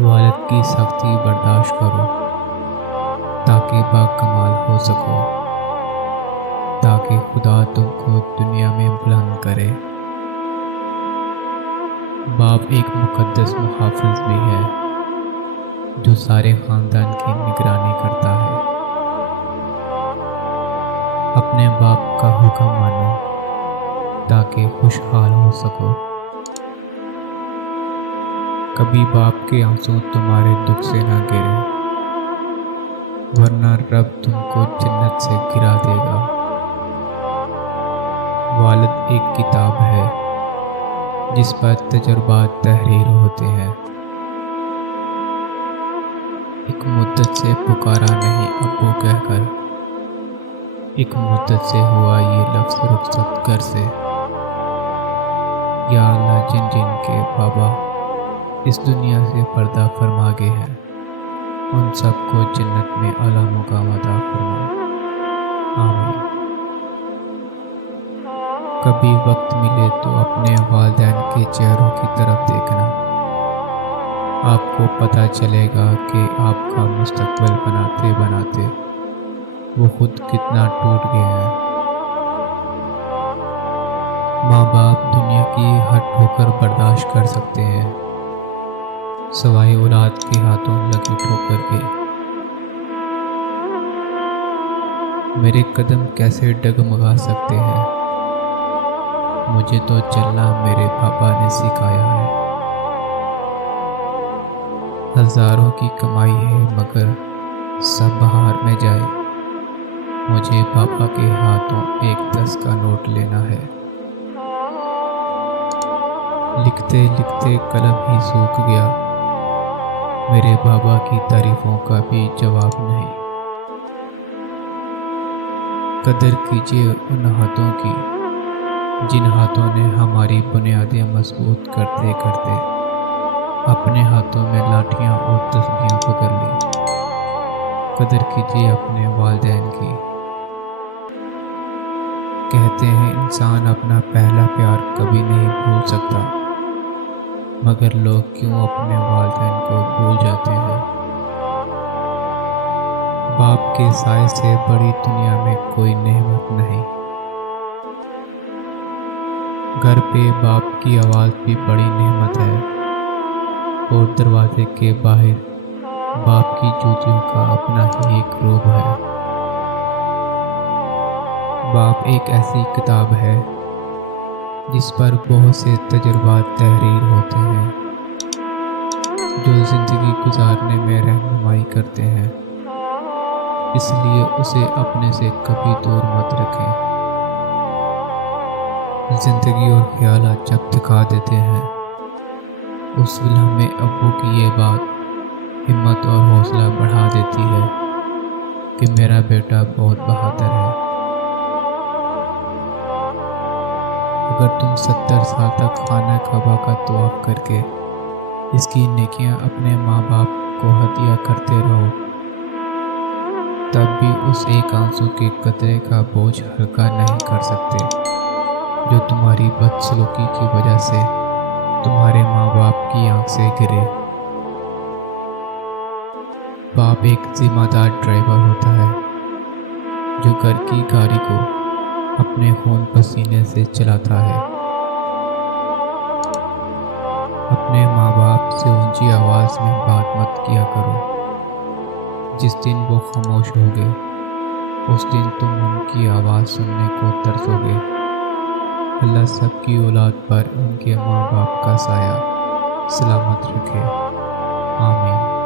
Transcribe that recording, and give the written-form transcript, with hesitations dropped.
والد کی سختی برداشت کرو تاکہ باکمال ہو سکو، تاکہ خدا تم کو دنیا میں بلند کرے۔ باپ ایک مقدس محافظ بھی ہے جو سارے خاندان کی نگرانی کرتا ہے۔ اپنے باپ کا حکم مانو تاکہ خوشحال ہو سکو۔ کبھی باپ کے آنسو تمہارے دکھ سے نہ گرے، ورنہ رب تم کو جنت سے گرا دے گا۔ والد ایک کتاب ہے جس پر تجربات تحریر ہوتے ہیں۔ ایک مدت سے پکارا نہیں ابو کہہ کر، ایک مدت سے ہوا یہ لفظ رخصت گھر سے۔ یا اللہ، جن جن کے بابا اس دنیا سے پردہ فرما گئے ہیں، ان سب کو جنت میں اعلیٰ مقام عطا فرما، آمین۔ کبھی وقت ملے تو اپنے والدین کے چہروں کی طرف دیکھنا، آپ کو پتہ چلے گا کہ آپ کا مستقبل بناتے بناتے وہ خود کتنا ٹوٹ گئے ہیں۔ ماں باپ دنیا کی ہر ٹھوکر برداشت کر سکتے ہیں، سوائے اولاد کے ہاتھوں لگی ٹھوکر کے۔ میرے قدم کیسے ڈگمگا سکتے ہیں، مجھے تو چلنا میرے پاپا نے سکھایا ہے۔ ہزاروں کی کمائی ہے مگر سب بہار میں جائے، مجھے پاپا کے ہاتھوں 10 کا نوٹ لینا ہے۔ لکھتے لکھتے قلم ہی سوکھ گیا، میرے بابا کی تعریفوں کا بھی جواب نہیں۔ قدر کیجیے ان ہاتھوں کی جن ہاتھوں نے ہماری بنیادیں مضبوط کرتے کرتے اپنے ہاتھوں میں لاٹھیاں اور تسبیحاں پکڑ لی۔ قدر کیجیے اپنے والدین کی۔ کہتے ہیں انسان اپنا پہلا پیار کبھی نہیں بھول سکتا، مگر لوگ کیوں اپنے والدین کو بھول جاتے ہیں۔ باپ کے سائے سے بڑی دنیا میں کوئی نعمت نہیں۔ گھر پہ باپ کی آواز بھی بڑی نعمت ہے، اور دروازے کے باہر باپ کی جوتیوں کا اپنا ہی ایک روب ہے۔ باپ ایک ایسی کتاب ہے جس پر بہت سے تجربات تحریر ہوتے ہیں، جو زندگی گزارنے میں رہنمائی کرتے ہیں، اس لیے اسے اپنے سے کبھی دور مت رکھیں۔ زندگی اور خیالات جب تھکا دیتے ہیں، اس لمحے میں ابو کی یہ بات ہمت اور حوصلہ بڑھا دیتی ہے کہ میرا بیٹا بہت بہادر ہے۔ اگر تم 70 سال تک خانہ کعبہ کا طواف کر کے اس کی نیکیاں اپنے ماں باپ کو ہدیہ کرتے رہو، تب بھی اس ایک آنسو کے قطرے کا بوجھ ہلکا نہیں کر سکتے جو تمہاری بدسلوکی کی وجہ سے تمہارے ماں باپ کی آنکھ سے گرے۔ باپ ایک ذمہ دار ڈرائیور ہوتا ہے جو گھر کی گاڑی کو اپنے خون پسینے سے چلاتا ہے۔ اپنے ماں باپ سے اونچی آواز میں بات مت کیا کرو، جس دن وہ خاموش ہو گئے اس دن تم ان کی آواز سننے کو ترسو گے۔ اللہ سب کی اولاد پر ان کے ماں باپ کا سایہ سلامت رکھے، آمین۔